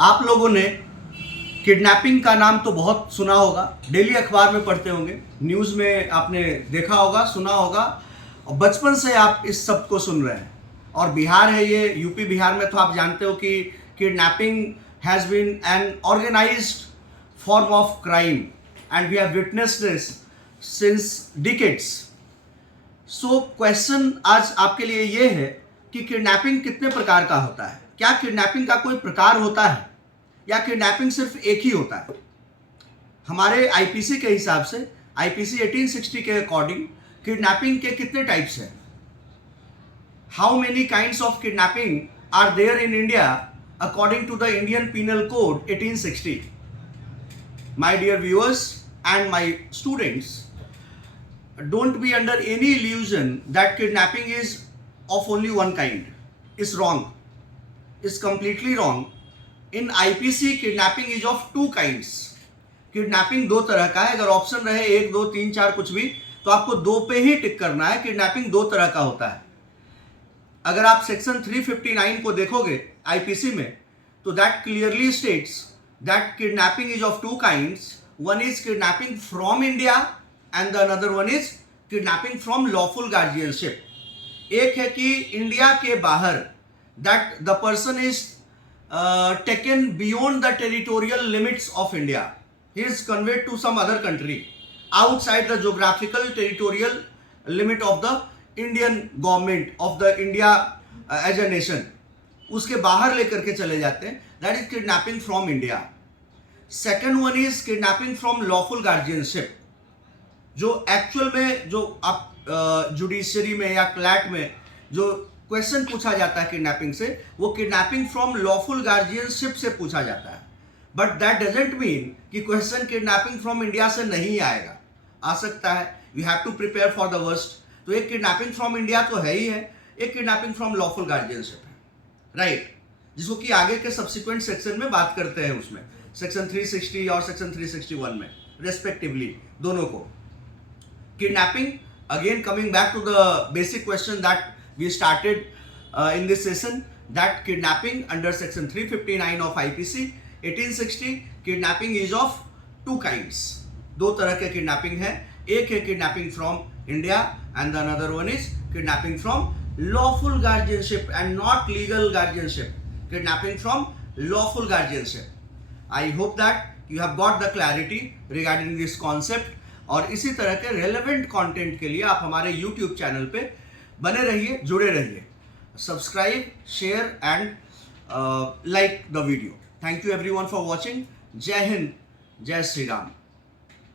आप लोगों ने किडनैपिंग का नाम तो बहुत सुना होगा, डेली अखबार में पढ़ते होंगे, न्यूज़ में आपने देखा होगा, सुना होगा, और बचपन से आप इस सब को सुन रहे हैं। और बिहार है ये, यूपी बिहार में तो आप जानते हो कि kidnapping has been an organised form of crime and we have witnessed this since decades. So question आज आपके लिए ये है कि किडनैपिंग कितने प्रकार का होता है? क्या किडनैपिंग का कोई प्रकार होता है या किडनैपिंग सिर्फ एक ही होता है? हमारे आईपीसी के हिसाब से, आईपीसी 1860 के अकॉर्डिंग किडनैपिंग के कितने टाइप्स हैं? How many kinds of kidnapping are there in India according to the Indian penal code 1860? My dear viewers and my students, don't be under any illusion that kidnapping is of only one kind. Is wrong. Is completely wrong. In IPC, kidnapping is of two kinds. Kidnapping दो तरह का है। अगर option रहे 1, 2, 3, 4 कुछ भी, तो आपको दो पे ही टिक करना है। किडनैपिंग दो तरह का होता है। अगर आप सेक्शन 359 को देखोगे आईपीसी में, तो that clearly states that kidnapping is of two kinds. One is kidnapping from India and the another one is kidnapping from lawful guardianship. एक है कि इंडिया के बाहर, that the person is taken beyond the territorial limits of India, he is conveyed to some other country outside the geographical territorial limit of the Indian government of the India as a nation. उसके बाहर लेकर के चले जाते हैं, that is kidnapping from India. Second one is kidnapping from lawful guardianship. जो actual में जो आप जुडिशरी में या क्लैट में जो क्वेश्चन पूछा जाता है किडनैपिंग से, वो किडनैपिंग फ्रॉम लॉफुल गार्जियनशिप से पूछा जाता है। बट दैट डजंट मीन कि क्वेश्चन किडनैपिंग फ्रॉम इंडिया से नहीं आएगा, आ सकता है। We have to prepare for the worst. तो एक किडनैपिंग फ्रॉम इंडिया तो है ही है, एक किडनैपिंग फ्रॉम लॉफुल गार्जियनशिप है, राइट, जिसको कि आगे के सब्सिक्वेंट सेक्शन में बात करते हैं, उसमें सेक्शन 360 और सेक्शन 361 में रेस्पेक्टिवली दोनों को। Kidnapping, again coming back to the basic question that we started in this session, that kidnapping under section 359 of IPC 1860, kidnapping is of two kinds. दो तरह के किडनैपिंग है। एक है kidnapping from India and the another one is kidnapping from lawful guardianship and not legal guardianship. Kidnapping from lawful guardianship. I hope that you have got the clarity regarding this concept. और इसी तरह के relevant content के लिए आप हमारे YouTube channel पे बने रहिए, जुड़े रहिए। Subscribe, share and like the video. Thank you everyone for watching. जय हिंद, जय श्री राम।